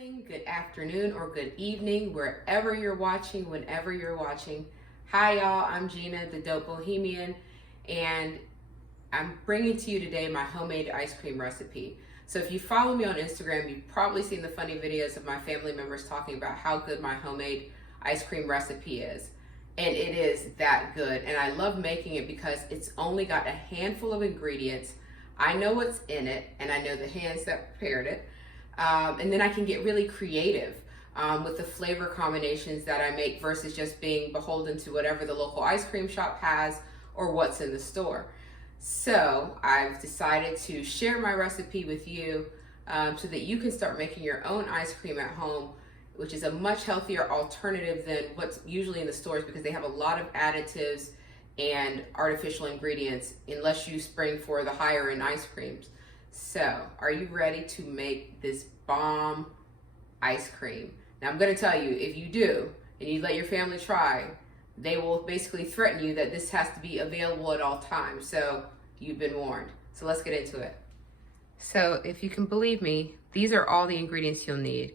morning, good afternoon, or good evening, wherever you're watching, whenever you're watching. Hi y'all, I'm Gina, the Dope Bohemian, and I'm bringing to you today my homemade ice cream recipe. So if you follow me on Instagram, you've probably seen the funny videos of my family members talking about how good my homemade ice cream recipe is. And it is that good, and I love making it because it's only got a handful of ingredients. I know what's in it, and I know the hands that prepared it. And then I can get really creative with the flavor combinations that I make versus just being beholden to whatever the local ice cream shop has or what's in the store. So I've decided to share my recipe with you so that you can start making your own ice cream at home, which is a much healthier alternative than what's usually in the stores because they have a lot of additives and artificial ingredients unless you spring for the higher end ice creams. So, are you ready to make this bomb ice cream? Now, I'm going to tell you, if you do, and you let your family try, they will basically threaten you that this has to be available at all times. So, you've been warned. So, let's get into it. So, if you can believe me, these are all the ingredients you'll need.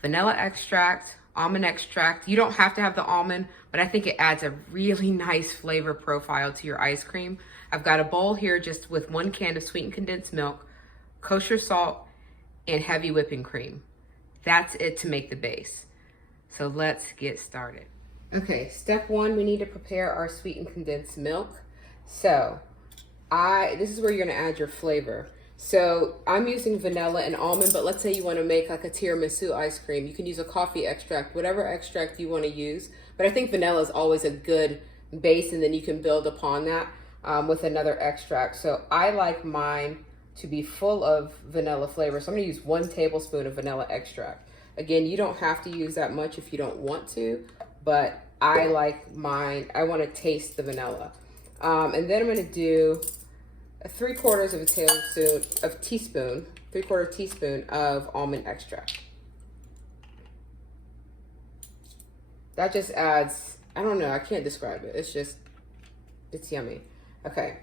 Vanilla extract, almond extract. You don't have to have the almond, but I think it adds a really nice flavor profile to your ice cream. I've got a bowl here just with 1 can of sweetened condensed milk, kosher salt, and heavy whipping cream. That's it to make the base. So let's get started. Okay, step 1, we need to prepare our sweetened condensed milk. So this is where you're gonna add your flavor. So I'm using vanilla and almond, but let's say you wanna make like a tiramisu ice cream. You can use a coffee extract, whatever extract you wanna use. But I think vanilla is always a good base, and then you can build upon that with another extract. So I like mine to be full of vanilla flavor. So I'm gonna use 1 tablespoon of vanilla extract. Again, you don't have to use that much if you don't want to, but I like mine, I wanna taste the vanilla. And then I'm gonna do 3/4 teaspoon of almond extract. That just adds, I don't know, I can't describe it. It's yummy. Okay,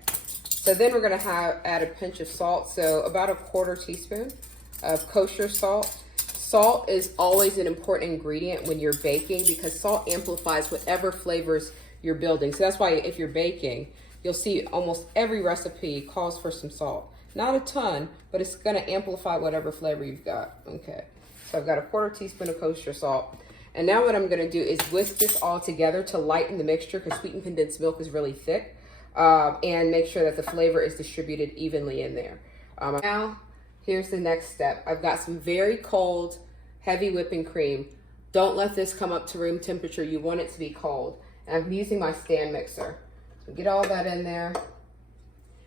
so then we're gonna add a pinch of salt. So about 1/4 teaspoon of kosher salt. Salt is always an important ingredient when you're baking because salt amplifies whatever flavors you're building. So that's why if you're baking, you'll see almost every recipe calls for some salt. Not a ton, but it's gonna amplify whatever flavor you've got. Okay, so I've got 1/4 teaspoon of kosher salt. And now what I'm gonna do is whisk this all together to lighten the mixture because sweetened condensed milk is really thick. And make sure that the flavor is distributed evenly in there. Now, here's the next step. I've got some very cold, heavy whipping cream. Don't let this come up to room temperature. You want it to be cold. And I'm using my stand mixer. So get all that in there.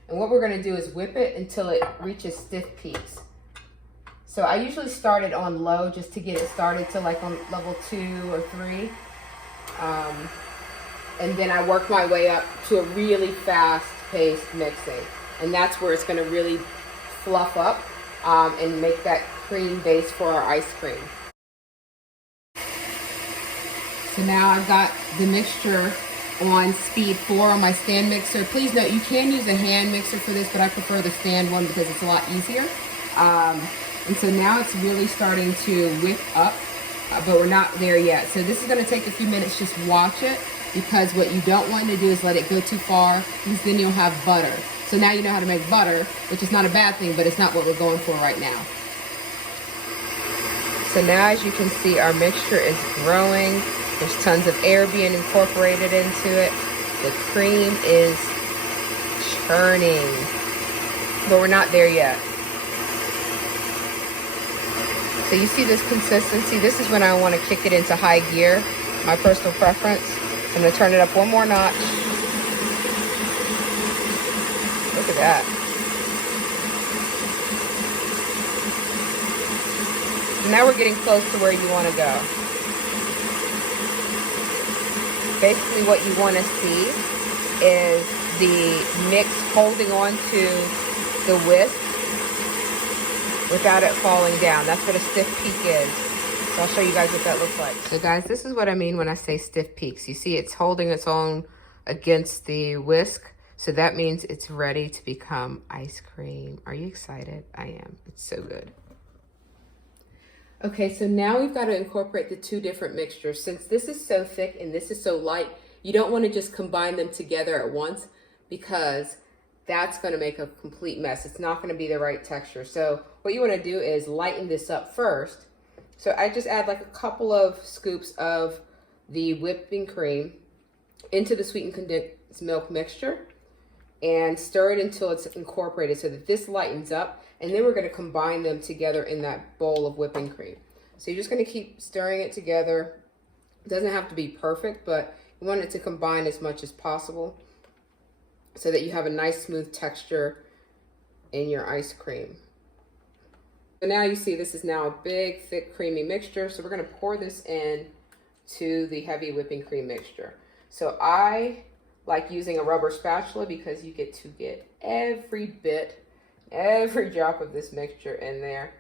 And what we're gonna do is whip it until it reaches stiff peaks. So I usually start it on low just to get it started to like on level 2 or 3. And then I work my way up to a really fast-paced mixing. And that's where it's gonna really fluff up and make that cream base for our ice cream. So now I've got the mixture on speed 4 on my stand mixer. Please note, you can use a hand mixer for this, but I prefer the stand one because it's a lot easier. And so now it's really starting to whip up, but we're not there yet. So this is gonna take a few minutes, just watch it, because what you don't want to do is let it go too far, because then you'll have butter. So now you know how to make butter, which is not a bad thing, but it's not what we're going for right now. So now as you can see, our mixture is growing. There's tons of air being incorporated into it. The cream is churning, but we're not there yet. So you see this consistency? This is when I want to kick it into high gear, my personal preference. I'm going to turn it up 1 more notch. Look at that. Now we're getting close to where you want to go. Basically what you want to see is the mix holding on to the whisk without it falling down. That's what a stiff peak is. So I'll show you guys what that looks like. So guys, this is what I mean when I say stiff peaks. You see it's holding its own against the whisk. So that means it's ready to become ice cream. Are you excited? I am. It's so good. Okay, so now we've got to incorporate the two different mixtures. Since this is so thick and this is so light, you don't want to just combine them together at once because that's going to make a complete mess. It's not going to be the right texture. So what you want to do is lighten this up first. So I just add like a couple of scoops of the whipping cream into the sweetened condensed milk mixture and stir it until it's incorporated so that this lightens up, and then we're going to combine them together in that bowl of whipping cream. So you're just going to keep stirring it together. It doesn't have to be perfect, but you want it to combine as much as possible so that you have a nice smooth texture in your ice cream. So now you see this is now a big, thick, creamy mixture. So we're going to pour this in to the heavy whipping cream mixture. So I like using a rubber spatula because you get to get every bit, every drop of this mixture in there,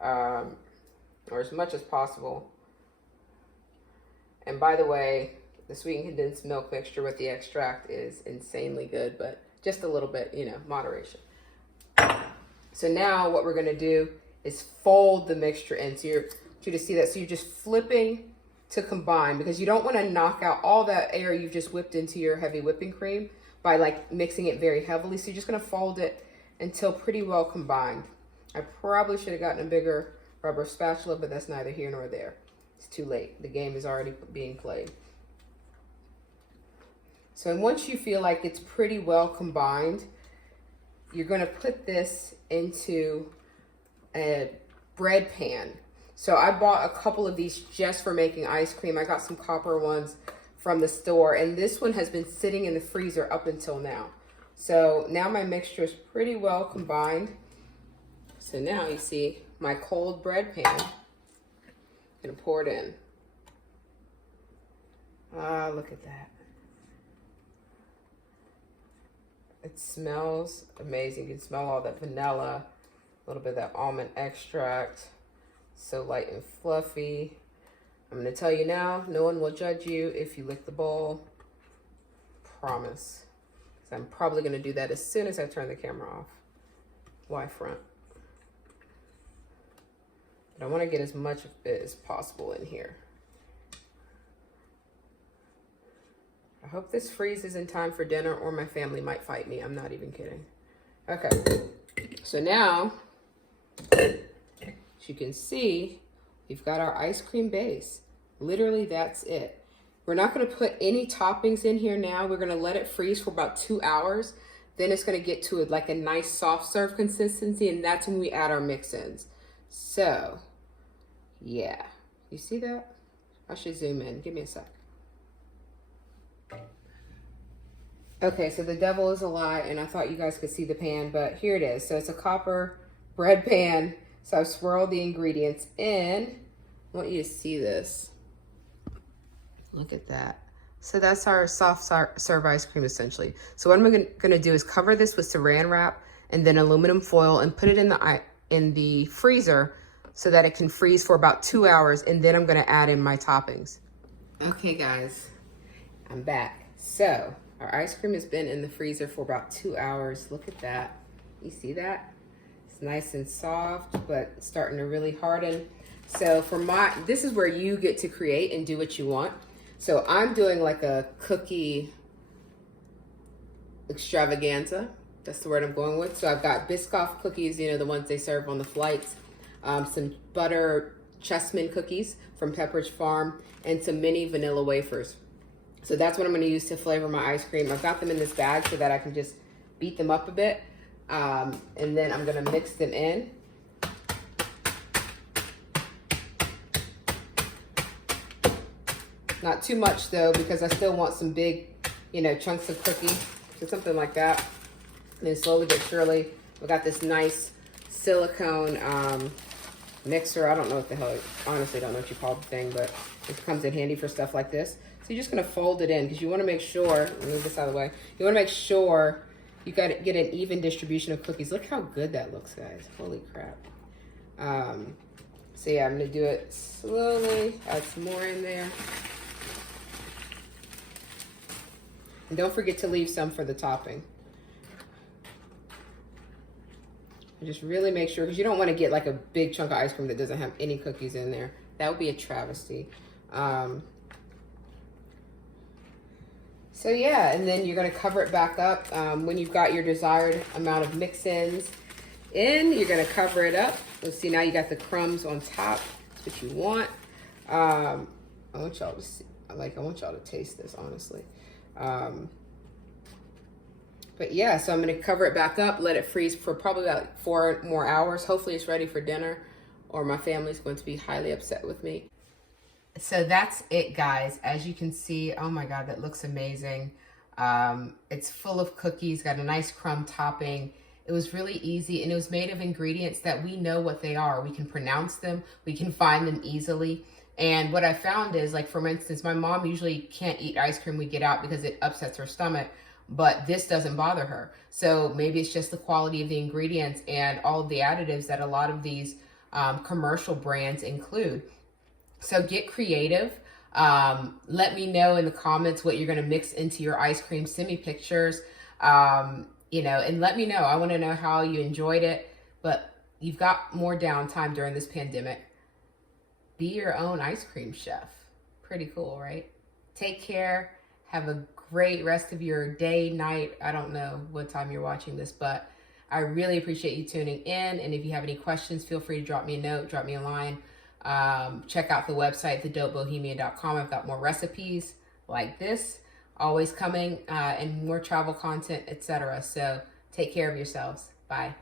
or as much as possible. And by the way, the sweetened condensed milk mixture with the extract is insanely good, but just a little bit, you know, moderation. So now what we're gonna do is fold the mixture in. So want you to see that. So you're just flipping to combine, because you don't want to knock out all that air you've just whipped into your heavy whipping cream by like mixing it very heavily. So you're just going to fold it until pretty well combined. I probably should have gotten a bigger rubber spatula, but that's neither here nor there. It's too late. The game is already being played. So once you feel like it's pretty well combined, you're going to put this into a bread pan. So I bought a couple of these just for making ice cream. I got some copper ones from the store, and this one has been sitting in the freezer up until now. So now my mixture is pretty well combined. So now you see my cold bread pan. I'm gonna pour it in. Ah, look at that. It smells amazing. You can smell all that vanilla, a little bit of that almond extract. So light and fluffy. I'm going to tell you now, no one will judge you if you lick the bowl. Promise. So I'm probably going to do that as soon as I turn the camera off. Why front? But I want to get as much of it as possible in here. I hope this freezes in time for dinner, or my family might fight me. I'm not even kidding. Okay. So now, as you can see, we've got our ice cream base. Literally, that's it. We're not going to put any toppings in here now. We're going to let it freeze for about 2 hours. Then it's going to get to like a nice soft serve consistency, and that's when we add our mix-ins. So, yeah. You see that? I should zoom in. Give me a sec. Okay, so the devil is a lie, and I thought you guys could see the pan, but here it is. So it's a copper bread pan. So I've swirled the ingredients in. I want you to see this. Look at that. So that's our soft serve ice cream essentially. So what I'm gonna do is cover this with saran wrap and then aluminum foil and put it in the freezer so that it can freeze for about 2 hours, and then I'm gonna add in my toppings. Okay guys, I'm back. So our ice cream has been in the freezer for about 2 hours. Look at that. You see that? Nice and soft, but starting to really harden. So this is where you get to create and do what you want. So I'm doing like a cookie extravaganza. That's the word I'm going with. So I've got Biscoff cookies, you know, the ones they serve on the flights. Some butter chessmen cookies from Pepperidge Farm, and some mini vanilla wafers. So that's what I'm going to use to flavor my ice cream. I've got them in this bag so that I can just beat them up a bit. And then I'm gonna mix them in. Not too much though, because I still want some big, you know, chunks of cookie. So something like that. And then slowly but surely, we got this nice silicone mixer. I don't know what the hell, honestly don't know what you call the thing, but it comes in handy for stuff like this. So you're just gonna fold it in, because you wanna make sure, move this out of the way, you wanna make sure you got to get an even distribution of cookies. Look how good that looks, guys. Holy crap. So yeah, I'm going to do it slowly. Add some more in there. And don't forget to leave some for the topping. And just really make sure, because you don't want to get like a big chunk of ice cream that doesn't have any cookies in there. That would be a travesty. So yeah, and then you're going to cover it back up. When you've got your desired amount of mix-ins in, you're going to cover it up. Let's see, now you got the crumbs on top. That's what you want. I want y'all to see, I want y'all to taste this, honestly. But yeah, so I'm going to cover it back up, let it freeze for probably about 4 more hours. Hopefully it's ready for dinner, or my family's going to be highly upset with me. So that's it, guys. As you can see, oh my God, that looks amazing. It's full of cookies, got a nice crumb topping. It was really easy, and it was made of ingredients that we know what they are. We can pronounce them, we can find them easily. And what I found is, like, for instance, my mom usually can't eat ice cream we get out because it upsets her stomach, but this doesn't bother her. So maybe it's just the quality of the ingredients and all of the additives that a lot of these commercial brands include. So get creative. Let me know in the comments what you're going to mix into your ice cream. Send me pictures, you know, and let me know. I want to know how you enjoyed it. But you've got more downtime during this pandemic. Be your own ice cream chef. Pretty cool, right? Take care. Have a great rest of your day, night. I don't know what time you're watching this, but I really appreciate you tuning in. And if you have any questions, feel free to drop me a note, drop me a line. Check out the website, thedopebohemian.com. I've got more recipes like this always coming, and more travel content, etc. So take care of yourselves. Bye.